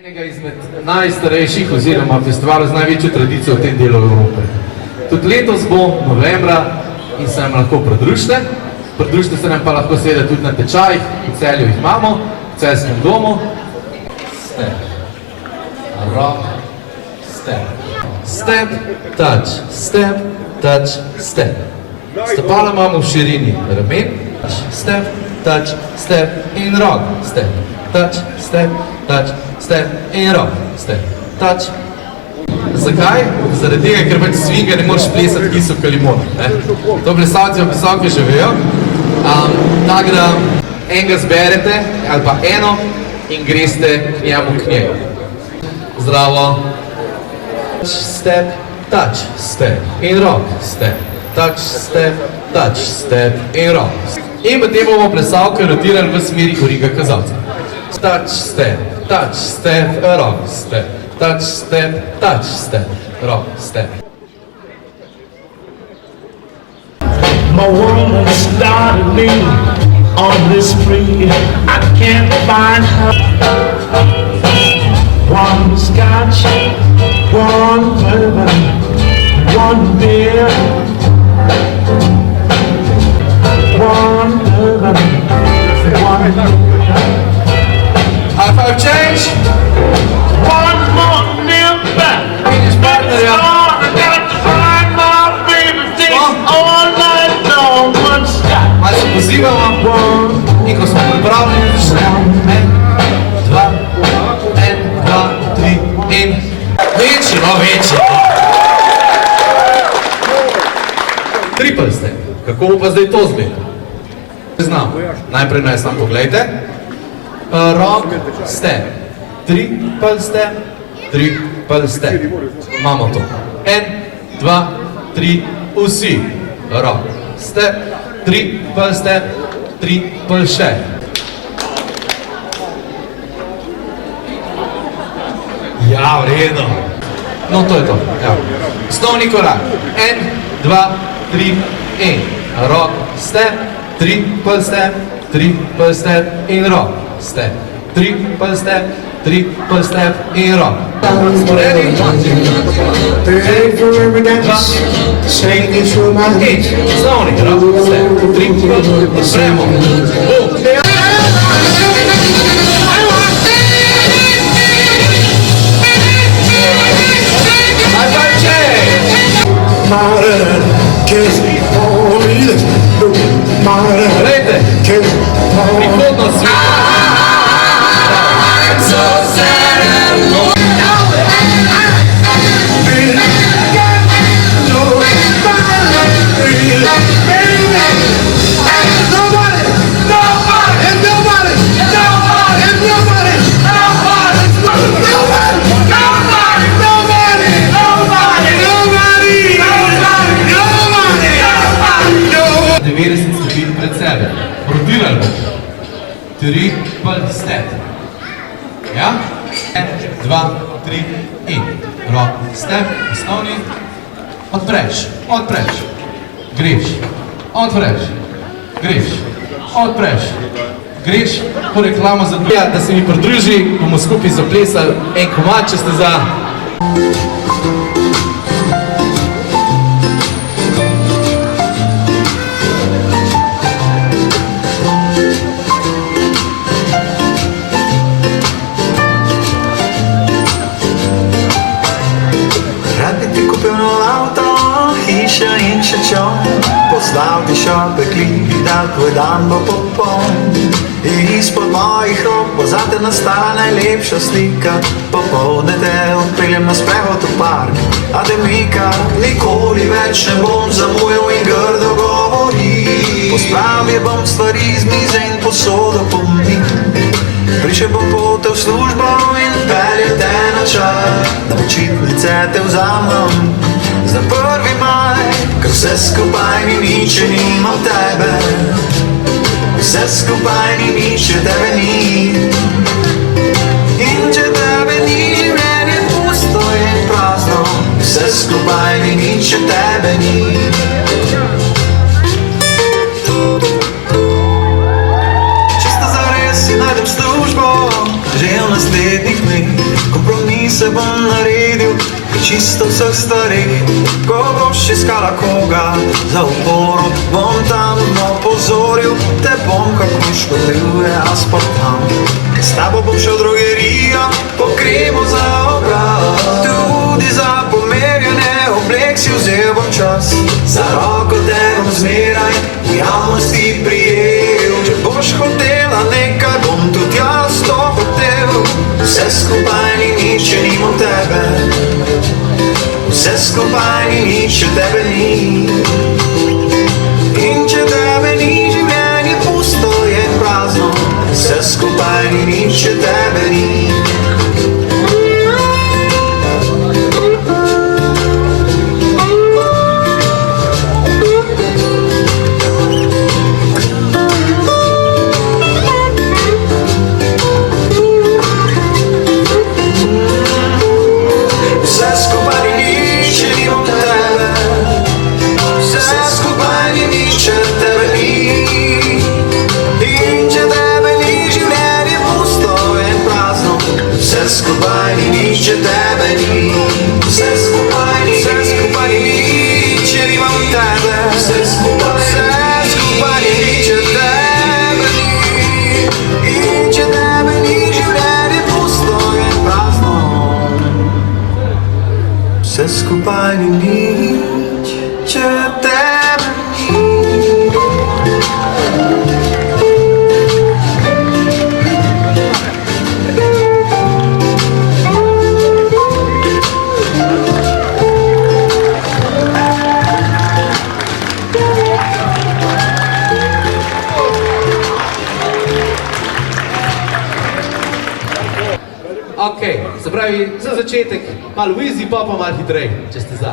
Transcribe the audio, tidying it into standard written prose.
Enega izmed najstarejših oziroma festivalov z največjo tradicijo v tem delu Evrope. Tudi letos bo novembra in se nam lahko pridružite. Pridružite se nam pa lahko seveda tudi na tečajih, v Celju jih imamo, v Celjskem domu. Step, rock, step, step, touch, step, touch, step. Stopala imamo v širini ramen, step, touch, step in rock, step, touch, step, touch, step in rock, step, touch. Zakaj? Zaradi tega, ker pač svinga ne moreš plesati kisok ali limon. To plesalci v Pisavki že vejo. Tako da enega zberete ali pa eno in greste k njemu k njej. Zdravo. Step, touch, step in rock, step, touch, step, touch, step in rock. In potem bomo plesalke rotirali v smeri origa kazalca. Touch, step, rock, step, touch, step, rock, step. My woman started me on this spree. I can't find her. One scotch, one bourbon, one beer, one bourbon, one beer. High five change. One more nip back. It's on. I got to find my baby things all night long. One scotch. Malo se pozivamo in ko smo pripravljeni, začnemo. En, dva, tri in večji, no večji. Triple step. Kako bo pa zdaj to zbir? Znam. Najprej naj sam pogledajte. Rock, step. Triple step, triple step. Imamo to. En, dva, tri, vsi. Rock, step, triple step, triple še. Ja, vredno. No, to je to. Ja. Osnovni korak. En, dva, tri, in. Rock, step, triple step, triple step in rock, step. Triple step in rock. Smo ready? Pay for every dance, sing it through my head. Osnovni, rock, step, triple, spremo. High five change! Modern kids, only this. Modern Glejte, kids, only prihodnost sveta. Rotirali bomo. Triple step. Ja? En, dva, tri in. Rock, step, osnovni. Odpreš, odpreš. Greš, odpreš. Greš, odpreš. Greš, ko reklamo za dve, da se mi pridruži, bomo skupaj zaplesali en komad, če ste za. In še čom, poslal ti šopek, da tvoj dan bo popoln. In izpod mojih rok bo zate nastala najlepša slika. Popoldne te odpeljem na sprehod v park, a te mika, nikoli več ne bom zamujal in grdo govori. Pospravil bom stvari z mize in posodo pomni. Prišel bom pote v službo in pelje te na čaj, na počitnice te vzamem. Za 1. maj, ker vse skupaj ni nič, če nimam tebe. Vse skupaj ni nič, če tebe ni. In če tebe ni, življenje pusto in prazno. Vse skupaj ni nič, če tebe ni. Čisto zares si najdem službo, že v naslednjih dneh. se bom naredil čisto vseh stvarih. Ko boš iskala koga za oporo, bom tam opozoril, te bom kako škodljuje aspartam. S tabo bom šel v drogerijo, po kremo za obraz, tudi za pomerjene oblek si vzel bom čas. Za roko te bom zmeraj v javnosti prijel, če boš hotela nekaj, bom tudi jaz to hotel. Vse skupaj ni nič, če nimam tebe, vse skupaj ni nič, če tebe ni. In če tebe ni, življenje pusto je prazno, vse skupaj ni nič, če tebe ni. Vse skupaj ni nič, če tebe ni. Ok, se pravi, za začetek malo easy, pa malo hitrej, če ste za.